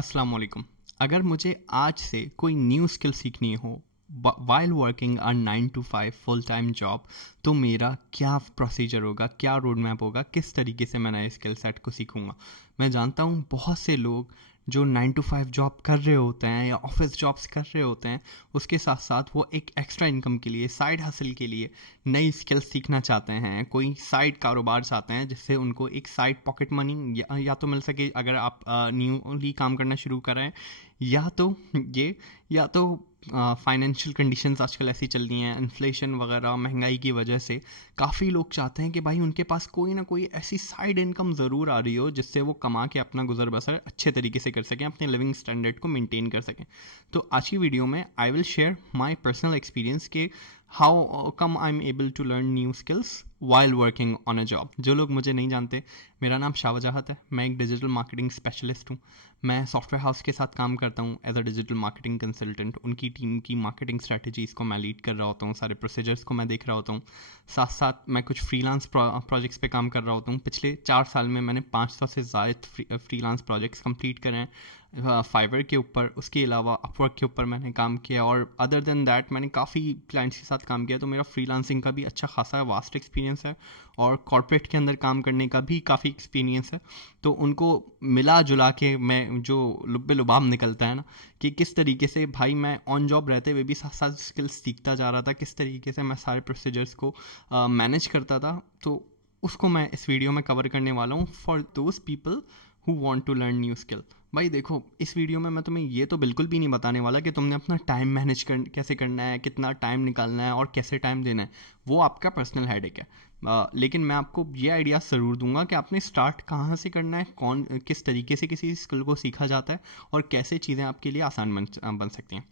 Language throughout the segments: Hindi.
अस्सलाम वालेकुम। अगर मुझे आज से कोई न्यू स्किल सीखनी हो while working a 9 to 5 full time job, तो मेरा क्या प्रोसीजर होगा, क्या रोड मैप होगा, किस तरीके से मैं नए स्किल सेट को सीखूंगा। मैं जानता हूँ बहुत से लोग जो 9 to 5 जॉब कर रहे होते हैं या ऑफिस जॉब्स कर रहे होते हैं, उसके साथ साथ वो एक एक्स्ट्रा इनकम के लिए, साइड हसल के लिए नई स्किल सीखना चाहते हैं। कोई साइड कारोबार चाहते हैं जिससे उनको एक साइड पॉकेट मनी या तो मिल सके अगर आप न्यूली काम करना शुरू करें, या तो ये या तो फाइनेंशियल कंडीशंस आजकल ऐसी चल रही हैं, इन्फ्लेशन वगैरह महंगाई की वजह से काफ़ी लोग चाहते हैं कि भाई उनके पास कोई ना कोई ऐसी साइड इनकम ज़रूर आ रही हो जिससे वो कमा के अपना गुजर बसर अच्छे तरीके से कर सकें, अपने लिविंग स्टैंडर्ड को मेंटेन कर सकें। तो आज की वीडियो में I will share my personal experience के how come I am able to learn new skills while working on a job. जो लोग मुझे नहीं जानते, मेरा नाम शाह वजाहत है। मैं एक डिजिटल मार्केटिंग स्पेशलिस्ट हूँ। मैं सॉफ्टवेयर हाउस के साथ काम करता हूँ as a digital marketing consultant. उनकी टीम की मार्केटिंग स्ट्रैटेजीज़ को मैं लीड कर रहा होता हूँ, सारे प्रोसीजर्स को मैं देख रहा होता हूँ। साथ साथ मैं कुछ फ्रीलांस प्रोजेक्ट्स पे काम कर रहा होता हूँ। पिछले 4 साल में मैंने 500 से ज़्यादा फ्रीलांस प्रोजेक्ट्स कंप्लीट करे हैं फाइवर के ऊपर। उसके अलावा अपवर्क के ऊपर मैंने काम किया, और अदर देन दैट मैंने काफ़ी क्लाइंट्स के साथ काम किया। तो मेरा फ्रीलांसिंग का भी अच्छा खासा वास्ट एक्सपीरियंस है, और कॉर्पोरेट के अंदर काम करने का भी काफ़ी एक्सपीरियंस है। तो उनको मिला जुला के मैं जो लुब्बे लुबाब निकलता है ना, कि किस तरीके से भाई मैं ऑन जॉब रहते हुए भी साथ साथ स्किल्स सीखता जा रहा था, किस तरीके से मैं सारे प्रोसीजर्स को मैनेज करता था, तो उसको मैं इस वीडियो में कवर करने वाला हूँ for those people who want to learn new skill. भाई देखो, इस वीडियो में मैं तुम्हें ये तो बिल्कुल भी नहीं बताने वाला कि तुमने अपना टाइम मैनेज कैसे करना है, कितना टाइम निकालना है और कैसे टाइम देना है। वो आपका पर्सनल हेडेक है। लेकिन मैं आपको ये आइडिया ज़रूर दूंगा कि आपने स्टार्ट कहाँ से करना है, कौन किस तरीके से किसी स्किल को सीखा जाता है, और कैसे चीज़ें आपके लिए आसान बन सकती हैं।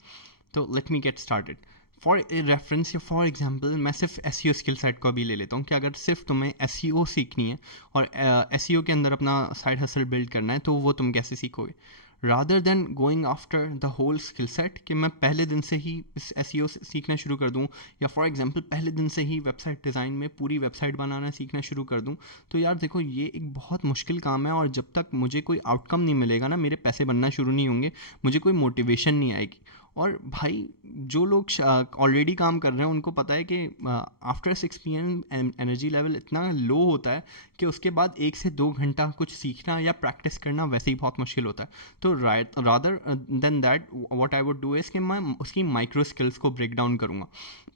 तो let me get started. For reference या फॉर एग्जांपल, मैं सिर्फ एसईओ स्किल सेट को भी ले लेता हूँ कि अगर सिर्फ तुम्हें एसईओ सीखनी है और एसईओ के अंदर अपना साइड हसल बिल्ड करना है, तो वो तुम कैसे सीखोगे। Rather than going after the whole skill set कि मैं पहले दिन से ही इस एसईओ सीखना शुरू कर दूँ, या फॉर एग्जांपल पहले दिन से ही वेबसाइट डिज़ाइन में पूरी वेबसाइट बनाना सीखना शुरू कर दूँ, तो यार देखो, ये एक बहुत मुश्किल काम है। और जब तक मुझे कोई आउटकम नहीं मिलेगा ना, मेरे पैसे बनना शुरू नहीं होंगे, मुझे कोई मोटिवेशन नहीं आएगी। और भाई, जो लोग ऑलरेडी काम कर रहे हैं उनको पता है कि आफ्टर 6 PM एनर्जी लेवल इतना लो होता है कि उसके बाद 1 से 2 घंटा कुछ सीखना या प्रैक्टिस करना वैसे ही बहुत मुश्किल होता है। तो rather than that what I would do is कि मैं उसकी माइक्रो स्किल्स को ब्रेक डाउन करूँगा।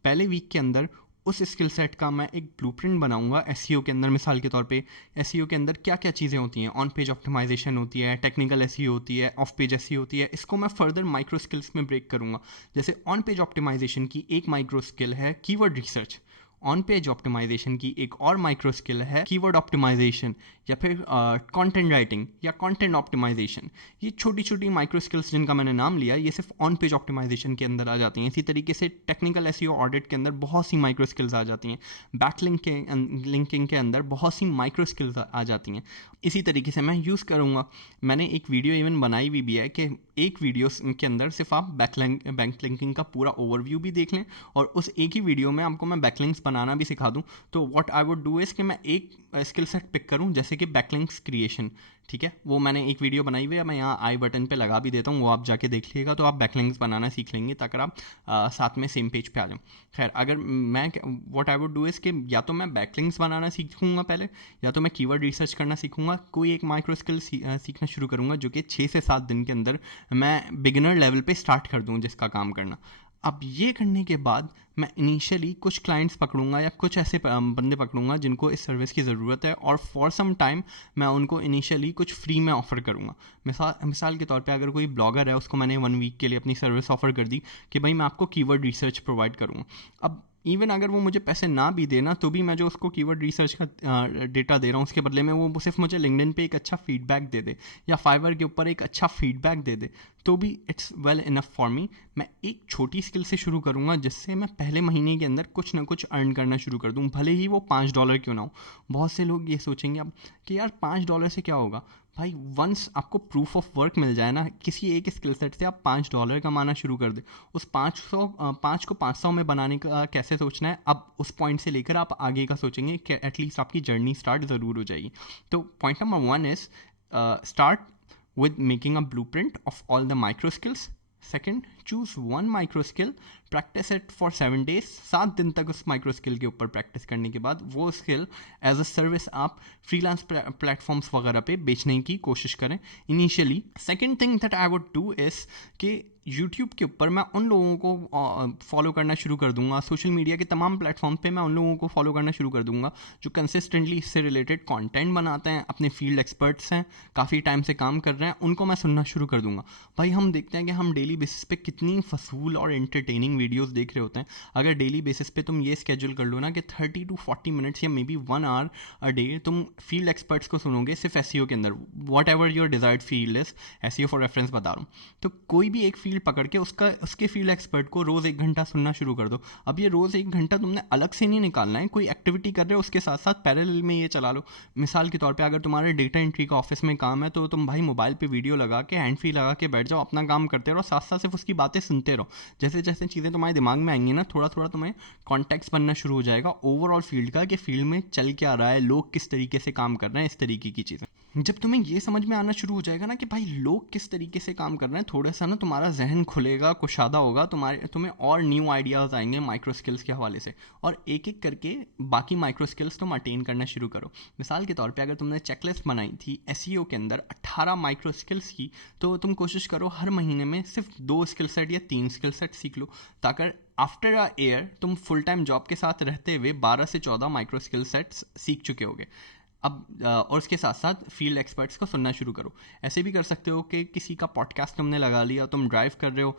पहले वीक के अंदर उस स्किल सेट का मैं एक ब्लूप्रिंट बनाऊंगा एसईओ के अंदर। मिसाल के तौर पे, एसईओ के अंदर क्या क्या चीज़ें होती हैं, ऑन पेज ऑप्टिमाइजेशन होती है, टेक्निकल एसईओ होती है, ऑफ पेज एसईओ होती है। इसको मैं फर्दर माइक्रो स्किल्स में ब्रेक करूंगा। जैसे ऑन पेज ऑप्टिमाइजेशन की एक माइक्रो स्किल है keyword research. On page optimization की एक और माइक्रो स्किल है कीवर्ड ऑप्टिमाइजेशन, या फिर कंटेंट राइटिंग या कंटेंट ऑप्टिमाइजेशन। ये छोटी छोटी माइक्रो स्किल्स जिनका मैंने नाम लिया, ये सिर्फ ऑन पेज ऑप्टिमाइजेशन के अंदर आ जाती हैं। इसी तरीके से टेक्निकल एसईओ ऑडिट के अंदर बहुत सी माइक्रो स्किल्स आ जाती हैं। लिंकिंग के अंदर बहुत सी माइक्रो स्किल्स आ जाती हैं। इसी तरीके से मैं यूज़ करूँगा। मैंने एक वीडियो इवन बनाई हुई भी है कि एक वीडियो के अंदर सिर्फ आप बैंक लिंकिंग का पूरा ओवरव्यू भी देख लें, और उस एक ही वीडियो में आपको मैं बैकलिंक्स बनाना भी सिखा दूं। तो what I would do is कि मैं एक स्किल सेट पिक करूं, जैसे कि बैकलिंक्स क्रिएशन। ठीक है, वो मैंने एक वीडियो बनाई हुई है, मैं यहाँ आई बटन पे लगा भी देता हूँ, वो आप जाके देख लीजिएगा, तो आप बैकलिंक्स बनाना सीख लेंगे ताकि आप साथ में सेम पेज पे आ जाओ। खैर, अगर मैं what I would do is कि या तो मैं बैकलिंक्स बनाना सीखूंगा पहले, या तो मैं कीवर्ड रिसर्च करना सीखूंगा। कोई एक माइक्रो स्किल सीखना शुरू करूंगा जो कि 6 से 7 दिन के अंदर मैं बिगिनर लेवल पे स्टार्ट कर दूं जिसका काम करना। अब ये करने के बाद मैं इनिशियली कुछ क्लाइंट्स पकड़ूंगा या कुछ ऐसे बंदे पकड़ूंगा जिनको इस सर्विस की ज़रूरत है, और फॉर सम टाइम मैं उनको इनिशियली कुछ फ्री में ऑफ़र करूंगा। मिसाल के तौर पे, अगर कोई ब्लॉगर है, उसको मैंने 1 वीक के लिए अपनी सर्विस ऑफ़र कर दी कि भाई मैं आपको कीवर्ड रिसर्च प्रोवाइड करूँगा। अब इवन अगर वो मुझे पैसे ना भी देना, तो भी मैं जो उसको कीवर्ड रिसर्च का डेटा दे रहा हूँ, उसके बदले में वो सिर्फ मुझे लिंक्डइन पे एक अच्छा फीडबैक दे दे, या फाइवर के ऊपर एक अच्छा फीडबैक दे दे, तो भी it's well enough for me. मैं एक छोटी स्किल से शुरू करूँगा जिससे मैं पहले महीने के अंदर कुछ ना कुछ अर्न करना शुरू कर दूँ, भले ही वो $5 क्यों ना हो। बहुत से लोग ये सोचेंगे अब कि यार $5 से क्या होगा। भाई, वंस आपको प्रूफ ऑफ वर्क मिल जाए ना, किसी एक स्किल सेट से आप $5 कमाना शुरू कर दे, उस 5 को 500 में बनाने का कैसे सोचना है, अब उस पॉइंट से लेकर आप आगे का सोचेंगे कि एटलीस्ट आपकी जर्नी स्टार्ट ज़रूर हो जाएगी। तो point number 1 is start with making a blueprint of all the micro skills. Second, choose one micro skill, practice it for 7 days. 7 दिन तक उस माइक्रो स्किल के ऊपर प्रैक्टिस करने के बाद वो स्किल एज अ सर्विस आप फ्रीलांस प्लेटफॉर्म्स वगैरह पे बेचने की कोशिश करें initially. Second thing that I would do is कि यूट्यूब के ऊपर मैं उन लोगों को फॉलो करना शुरू कर दूंगा, सोशल मीडिया के तमाम प्लेटफॉर्म पे मैं उन लोगों को फॉलो करना शुरू कर दूंगा जो कंसिस्टेंटली इससे रिलेटेड कंटेंट बनाते हैं, अपने फील्ड एक्सपर्ट्स हैं, काफ़ी टाइम से काम कर रहे हैं, उनको मैं सुनना शुरू कर दूंगा. भाई हम देखते हैं कि हम डेली बेसिस पे कितनी फसूल और एंटरटेनिंग वीडियोस देख रहे होते हैं. अगर डेली बेसिस पे तुम ये स्केड्यूल कर लो ना कि 30 to 40 मिनट्स या maybe 1 hour a day तुम फील्ड एक्सपर्ट्स को सुनोगे सिर्फ एसईओ के अंदर, whatever your desired field is, SEO for reference बता रहा हूँ, तो कोई भी एक फील्ड पकड़ के उसके फील्ड एक्सपर्ट को रोज़ 1 घंटा सुनना शुरू कर दो. अब ये रोज़ 1 घंटा तुमने अलग से नहीं निकालना है, कोई एक्टिविटी कर रहे हो उसके साथ साथ पैरेलल में ये चला लो. मिसाल के तौर पे अगर तुम्हारे डेटा एंट्री का ऑफिस में काम है तो तुम भाई मोबाइल पे वीडियो लगा के हैंड फ्री लगा के बैठ जाओ, अपना काम करते रहो, साथ साथ सिर्फ उसकी बातें सुनते रहो. जैसे जैसे चीज़ें तुम्हारे दिमाग में आएंगी ना, थोड़ा थोड़ा तुम्हें कॉन्टेक्स्ट बनना शुरू हो जाएगा ओवरऑल फील्ड का कि फील्ड में चल क्या रहा है, लोग किस तरीके से काम कर रहे हैं, इस तरीके की चीज़ें. जब तुम्हें ये समझ में आना शुरू हो जाएगा ना कि भाई लोग किस तरीके से काम कर रहे हैं, थोड़ा सा ना तुम्हारा जहन खुलेगा, कुशादा होगा, तुम्हें और न्यू आइडियाज़ आएंगे माइक्रो स्किल्स के हवाले से, और एक एक करके बाकी माइक्रो स्किल्स तुम अटेन करना शुरू करो. मिसाल के तौर पे अगर तुमने चेकलिस्ट बनाई थी एसईओ के अंदर 18 माइक्रो स्किल्स की, तो तुम कोशिश करो हर महीने में सिर्फ 2 स्किल सेट या 3 स्किल सेट सीख लो, ताकि आफ्टर अ ईयर तुम फुल टाइम जॉब के साथ रहते हुए 12 से 14 माइक्रो स्किल सेट्स सीख चुके होगे. अब और उसके साथ साथ फील्ड एक्सपर्ट्स को सुनना शुरू करो. ऐसे भी कर सकते हो कि किसी का पॉडकास्ट तुमने लगा लिया, तुम ड्राइव कर रहे हो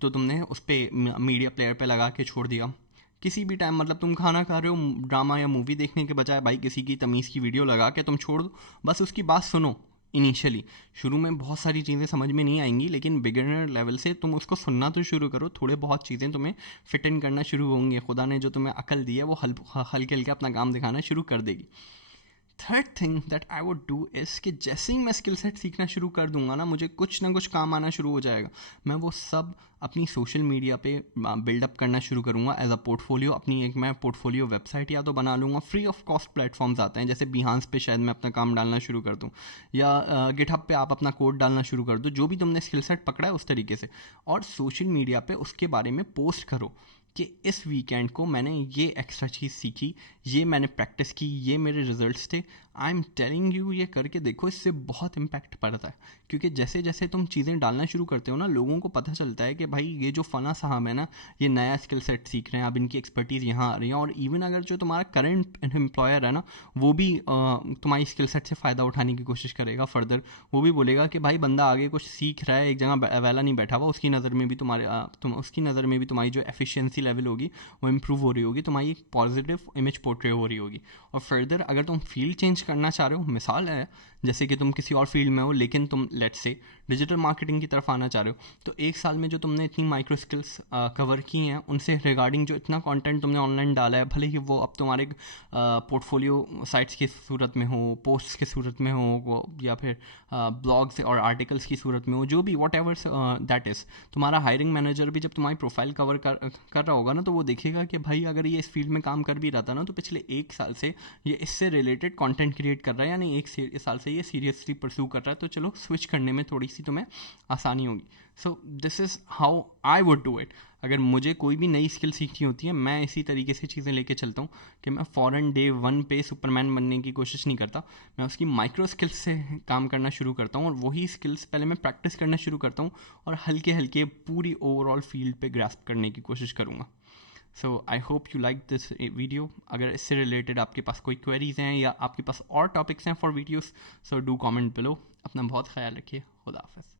तो तुमने उस पर मीडिया प्लेयर पे लगा के छोड़ दिया. किसी भी टाइम मतलब तुम खाना खा रहे हो, ड्रामा या मूवी देखने के बजाय भाई किसी की तमीज़ की वीडियो लगा के तुम छोड़ दो, बस उसकी बात सुनो. इनिशियली शुरू में बहुत सारी चीज़ें समझ में नहीं आएंगी, लेकिन बिगिनर लेवल से तुम उसको सुनना तो शुरू करो, थोड़े बहुत चीज़ें तुम्हें फिट इन करना शुरू होंगी. खुदा ने जो तुम्हें अकल दी है वो हल्के हल्के अपना काम दिखाना शुरू कर देगी. Third thing that I would do is कि जैसे ही मैं स्किल सेट सीखना शुरू कर दूंगा ना, मुझे कुछ ना कुछ काम आना शुरू हो जाएगा. मैं वो सब अपनी सोशल मीडिया पे बिल्डअप करना शुरू करूँगा एज अ पोर्टफोलियो. अपनी एक मैं पोर्टफोलियो वेबसाइट या तो बना लूँगा, फ्री ऑफ कॉस्ट प्लेटफॉर्म्स आते हैं जैसे बिहांस पे शायद मैं अपना काम डालना शुरू कर दूँ, या गिटहब पे आप अपना कोड डालना शुरू कर दो, जो भी तुमने स्किल सेट पकड़ा है उस तरीके से, और सोशल मीडिया पे उसके बारे में पोस्ट करो कि इस वीकेंड को मैंने ये एक्स्ट्रा चीज़ सीखी, ये मैंने प्रैक्टिस की, ये मेरे रिजल्ट्स थे. आई एम टेलिंग यू, ये करके देखो, इससे बहुत इम्पैक्ट पड़ता है. क्योंकि जैसे जैसे तुम चीज़ें डालना शुरू करते हो ना, लोगों को पता चलता है कि भाई ये जो फना साहब है ना, ये नया स्किल सेट सीख रहे हैं, अब इनकी एक्सपर्टीज़ यहाँ आ रही है. और इवन अगर जो तुम्हारा करंट एम्प्लॉयर है ना, वो भी तुम्हारी स्किल सेट से फ़ायदा उठाने की कोशिश करेगा फर्दर. वो भी बोलेगा कि भाई बंदा आगे कुछ सीख रहा है, एक जगह वेला नहीं बैठा हुआ. उसकी नज़र में भी उसकी नज़र में भी तुम्हारी जो एफिशिएंसी लेवल होगी वो इम्प्रूव हो रही होगी, तुम्हारी एक पॉजिटिव इमेज पोर्ट्रे हो रही होगी. और फर्दर अगर तुम फील्ड चेंज करना चाह रहे हो, मिसाल है जैसे कि तुम किसी और फील्ड में हो लेकिन तुम लेट्स से डिजिटल मार्केटिंग की तरफ आना चाह रहे हो, तो 1 साल में जो तुमने इतनी माइक्रो स्किल्स कवर की हैं, उनसे रिगार्डिंग जो इतना कंटेंट तुमने ऑनलाइन डाला है, भले ही वो अब तुम्हारे पोर्टफोलियो साइट्स की सूरत में हो, पोस्ट्स की सूरत में हो, या फिर ब्लॉग्स और आर्टिकल्स की सूरत में हो, जो भी वॉट एवर दैट इज़, तुम्हारा हायरिंग मैनेजर भी जब तुम्हारी प्रोफाइल कवर कर रहा होगा ना, तो वो देखेगा कि भाई अगर ये इस फील्ड में काम कर भी रहा था ना, तो पिछले 1 साल से ये इससे रिलेटेड कंटेंट क्रिएट कर रहा है, यानी 1 साल से ये सीरियसली परस्यू कर रहा है, तो चलो स्विच करने में थोड़ी सी तुम्हें आसानी होगी. So this is how I would do it. अगर मुझे कोई भी नई स्किल सीखनी होती है, मैं इसी तरीके से चीज़ें लेके चलता हूँ कि मैं फ़ौरन डे 1 पे सुपरमैन बनने की कोशिश नहीं करता. मैं उसकी माइक्रो स्किल्स से काम करना शुरू करता हूँ, और वही स्किल्स पहले मैं प्रैक्टिस करना शुरू करता हूँ, और हल्के हल्के पूरी ओवरऑल फील्ड पे ग्रास्प करने की कोशिश करूँगा. So I hope you like this video. अगर इससे रिलेटेड आपके पास कोई क्वेरीज हैं या आपके पास और टॉपिक्स हैं for videos, so do comment below. अपना बहुत ख्याल रखिए. खुदा हाफ़िज़.